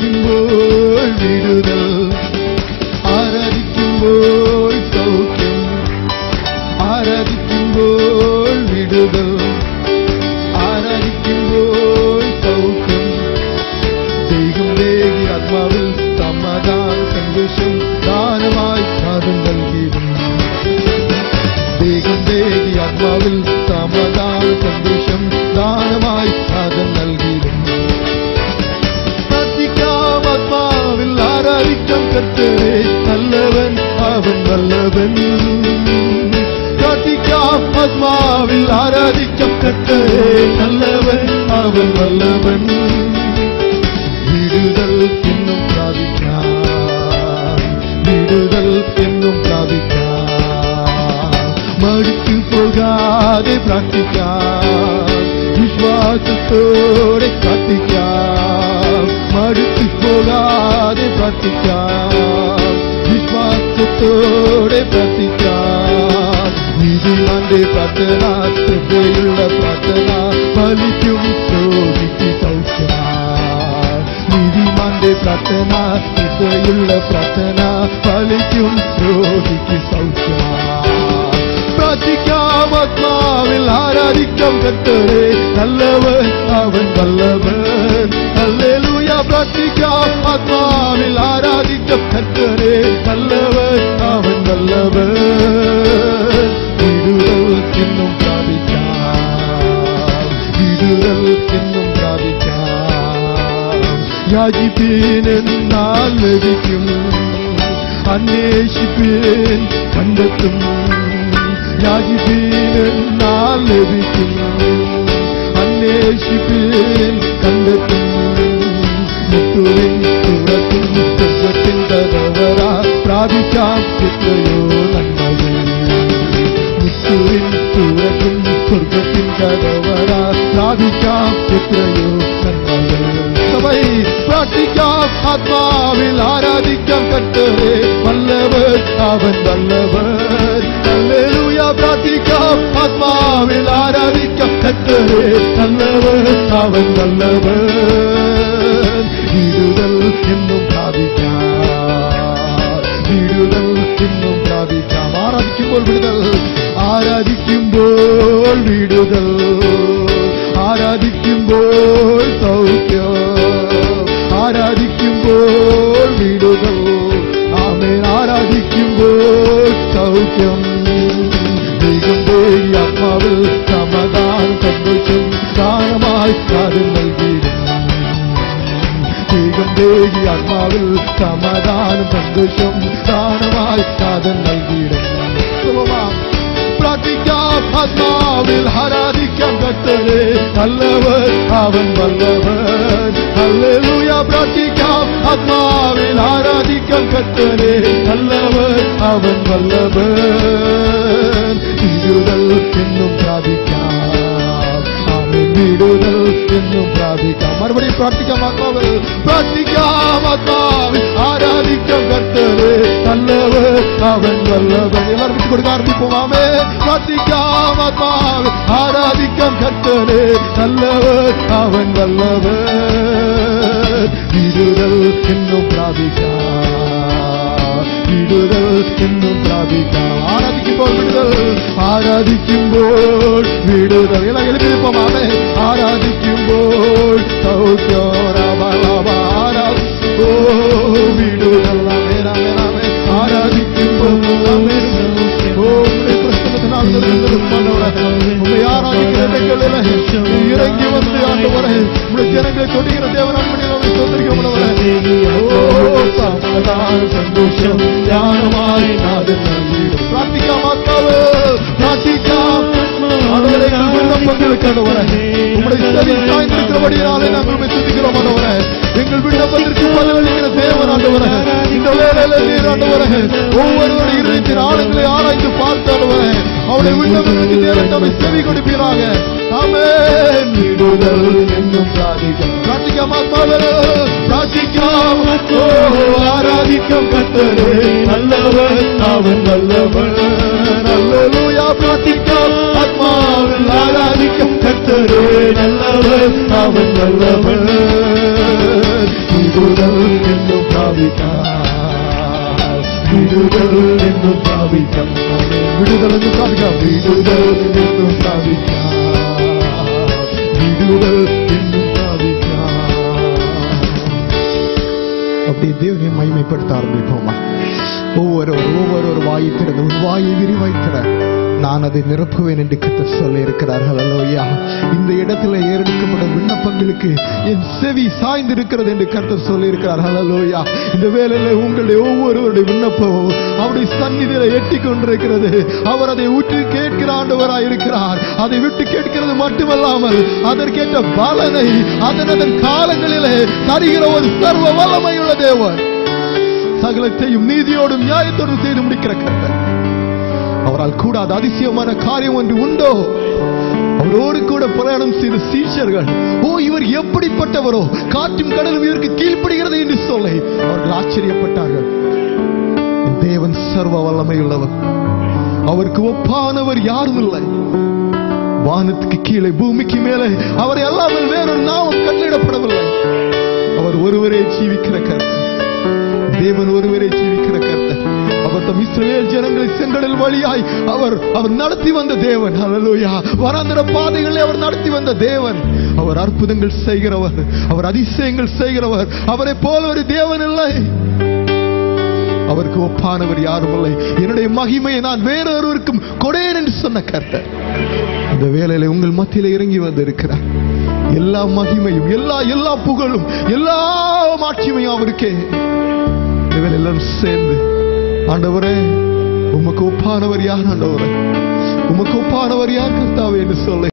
ஆராதிக்கும்போது விடுதல், ஆராதிக்கும்போது சௌக்கியம், ஆராதிக்கும்போது விடுதல், ஆராதிக்கும்போது சௌக்கியம். தேகம் தேகி ஆத்மாவில் சமாதான சந்தோஷம் தானமாய் சாதம் നൽകിடும். தேகம் தேகி ஆத்மாவில் சமாதான சந்தோஷம் தானமாய் சாதம் നൽകിடும். പ്രാർത്ഥിക്കാം ആത്മാവിൽ ആരാധിക്കാം കർത്തരെ, നല്ലവൻ അവൻ വല്ലവൻ. പ്രാർത്ഥിക്കാം ആത്മാവിൽ ആരാധിക്കാം കർത്തരെ, നല്ലവൻ അവൻ വല്ലവൻ. വിടുതൽ എന്നും പ്രാപിക്കാം, വിടുതൽ എന്നും പ്രാപിക്കാം. മടുത്തു പോകാതെ പ്രാർത്ഥിക്കാം, വിശ്വാസത്തോടെ പ്രാർത്ഥിക്കാം. മടുത്തു പോകാതെ പ്രാർത്ഥിക്കാം, വിശ്വാസത്തോടെ പ്രാർത്ഥിക്കാം. നീതിമാന്റെ പ്രാർത്ഥന ശ്രദ്ധയുള്ള പ്രാർത്ഥന ഫലിക്കും, രോഗിക്ക് സൗഖ്യമാണ്. നീതിമാന്റെ പ്രാർത്ഥന ശ്രദ്ധയുള്ള പ്രാർത്ഥന ഫലിക്കും, രോഗിക്ക് സൗഖ്യമാണ്. പ്രാർത്ഥിക്കാം ആത്മാവിൽ ആരാധിക്കാം കർത്തരെ, നല്ലവൻ അവൻ വല്ലവൻ. ഹല്ലേലൂയ. പ്രാർത്ഥിക്കാം ആത്മാവിൽ ആരാധിക്കാം കർത്തരെ, നല്ലവൻ അവൻ വല്ലവൻ. വിടുതൽ എന്നും പ്രാപിക്കാം, വിടുതൽ എന്നും പ്രാപിക്കാം. യാചിപ്പീനെന്നാൽ ലഭിക്കും, അന്വേഷിപ്പീൻ കണ്ടെത്തും. യാചിപ്പീനെന്നാൽ ലഭിക്കും, അന്വേഷിപ്പീൻ കണ്ടെത്തും. മുട്ടുവിൻ തുറക്കും, സ്വർഗ്ഗത്തിൻ കതവറ പ്രാപിക്കാം എത്രയോ നന്മകൾ. മുട്ടുവിൻ തുറക്കും, സ്വർഗ്ഗത്തിൻ കതവറ പ്രാപിക്കാം എത്രയോ നന്മകൾ. പ്രാർത്ഥിക്കാം ആത്മാവിൽ ആരാധിക്കാം കർത്തരെ, വല്ലവൻ അവൻ വല്ലവൻ. ഹല്ലേലൂയ. പ്രാർത്ഥിക്കാം ആത്മാവിൽ ആരാധിക്കാം കർത്തരെ, നല്ലവൻ അവൻ വല്ലവൻ. വിടുതൽ എന്നും പ്രാപിക്കാം, വിടുതൽ എന്നും പ്രാപിക്കാം. ആരാധിക്കുമ്പോൾ വിടുതൽ, ആരാധിക്കുമ്പോൾ വിടുതൽ, ആരാധിക്കുമ്പോൾ സൗഖ്യം, ആരാധിക്കുമ്പോൾ വിടുതൽ. ആമേൻ. ആരാധിക്കുമ്പോൾ സൗഖ്യം. ദൈവം ദേവി ആത്മാവിൽ സമാധാന സന്തോഷം ദാനമായി സാധം നൽകിയിടും. ദൈവം ദേവി ആത്മാവിൽ സമാധാന സന്തോഷം ദാനമായി സാധം നൽകിയിടും. പ്രാർത്ഥിക്കാം ആത്മാവിൽ ആരാധിക്കാം കർത്തരെ, നല്ലവൻ അവൻ വല്ലവൻ. ഹല്ലേലൂയ. പ്രാർത്ഥിക്കാം ആത്മാവിൽ ആരാധിക്കാം കർത്തരെ, നല്ലവൻ അവൻ വല്ലവൻ. വിടുതൽ എന്നും പ്രാപിക്കാം, ആമേൻ. വിടുതൽ എന്നും പ്രാപിക്കാം. മറുപടി പ്രാർത്ഥിക്കാം ആത്മാവിൽ, പ്രാർത്ഥിക്കാം ആത്മാവിൽ ആരാധിക്കാം കർത്തരെ, നല്ലവൻ അവൻ വല്ലവൻ. എല്ലാവരും വിട്ടു കൊടുക്കാൻ ആരംഭിപ്പോമാമേ. പ്രാർത്ഥിക്കാം ആത്മാവിൽ ആരാധിക്കാം കർത്തരെ, നല്ലവൻ അവൻ വല്ലവൻ. വിടുതൽ എന്നും പ്രാപിക്കാം, വിടുതൽ എന്നും പ്രാപിക്കാം. ആരാധിക്കുമ്പോൾ വിടുതൽ, ആരാധിക്കുമ്പോൾ വിടുതൽ. എല്ലാം എളുപ്പമാമേ. ആരാധിക്കുമ്പോൾ സൗഖ്യം. ഓ വിടുതൽ. ആരാധിക്കുമ്പോൾ இறங்கி வந்து ஆண்டவரே உடைய ஜனங்களை தொடுகிற தேவனாக சந்தோஷம் ஞானமாய் நாதன் பிரார்த்திக்காம பிரார்த்திக்காம் விண்ணப்பங்களுக்கு உங்களுடைய செவி சாய்ந்திருக்கிறபடியாலே நாங்கள் துதிக்கிறோம் ஆண்டவரே. எங்கள் விண்ணப்பத்திற்கு பதிலளிக்கிற தேவன் ஆண்டவரே, இந்த வேளையில நீர் ஆண்டவரே ஒவ்வொருவருடைய இருதயத்தின் ஆழங்களை ஆராய்ந்து பார்த்து ஆண்டவரே அவருடைய விண்ணப்பத்திற்கு தேவன் தம்மை செவி கொடுப்பீராக. ஆமென். விடுதல் என்னும் பிரார்த்திக்காம் ஆத்மாவே பிரார்த்திக்காம். ஓ ஆராதிக்கும் கர்த்தரே, நல்லவர் அவன் வல்லவர். அல்லேலூயா. பிரார்த்திக்காம் ஆத்மாவில் ஆராதிக்கும் கர்த்தரே, நல்லவர் அவன் வல்லவர். விடுதல் என்னும் பிராபித்தார், விடுதல் என்னும் பிராபித்தார், விடுதல் என்னும் பிராபித்தார், விடுதல் என்னும் பிராபித்தார், விடுதல் என்னும் பிராபித்தார். அப்படியே தேவனை மகிமைப்படுத்த ஆரம்பிப்போமா? ஒவ்வொரு வாயை திறந்து உன் வாயை விரிவாய்த்திட நான் அதை நிரப்புவேன் என்று கர்த்தர் சொல்லி இருக்கிறார். ஹல்லேலூயா. இந்த இடத்துல ஏறெடுக்கப்படும் விண்ணப்பங்களுக்கு என் செவி சாய்ந்திருக்கிறது என்று கர்த்தர் சொல்லி இருக்கிறார். ஹல்லேலூயா. இந்த வேளையில உங்களுடைய ஒவ்வொருவருடைய விண்ணப்பமும் அவருடைய சந்நிதியில எட்டி கொண்டிருக்கிறது. அவர் அதை விட்டு கேட்கிற ஆண்டவராய் இருக்கிறார். அதை விட்டு கேட்கிறது மட்டுமல்லாமல் அதற்கேற்ற பலனை அதன் காலங்களிலே தருகிற ஒரு சர்வ வல்லமையுள்ள தேவன், சகலத்தையும் நீதியோடும் நியாயத்தோடும் செய்து முடிக்கிற கர்த்தர். அவரால் கூடாத அதிசயமான காரியம் ஒன்று உண்டோ? அவரோடு கூட பிரயாணம் செய்த சீஷர்கள், ஓ இவர் எப்படிப்பட்டவரோ, காற்றும் கடலும் இதற்கு கீழ்ப்படுகிறது என்று சொல்லி அவர்கள் ஆச்சரியப்பட்டார்கள். தேவன் சர்வ வல்லமையுள்ளவர், அவருக்கு ஒப்பானவர் யாரும் இல்லை. வானத்துக்கு கீழே பூமிக்கு மேலே அவரை அல்லாமல் வேறொரு நாமம் கட்டளிடப்படவில்லை. அவர் ஒருவரே ஜீவிக்கிற கர்த்தர், தேவன் ஒருவரே ஜீவிக்கிற கர்த்தர். அவர் தம் இஸ்ரவேல் ஜனங்களை செங்கடல் வழியாய் அவர் நடத்தி வந்த தேவன். ஹல்லேலூயா. வனாந்தர பாதைகளை அவர் நடத்தி வந்த தேவன். அவர் அற்புதங்கள் செய்கிறவர், அவர் அதிசயங்கள் செய்கிறவர். அவரை போல ஒரு தேவன் இல்லை, அவருக்கு ஒப்பானவர் யாரும் இல்லை. என்னுடைய மகிமையை நான் வேறொருவருக்கும் கொடேன் என்று சொன்ன கர்த்தர் இந்த வேளையில உங்கள் மத்தியில இறங்கி வந்து இருக்கிறார். எல்லா மகிமையும் எல்லா புகழும் எல்லா மாட்சிமையும் அவருக்கே. எல்லாரும் சேர்ந்து ஆண்டவரே உமக்கு ஒப்பானவர் யார், ஆண்டவரே உமக்கு ஒப்பானவர் யார் கர்த்தாவே என்று சொல்ல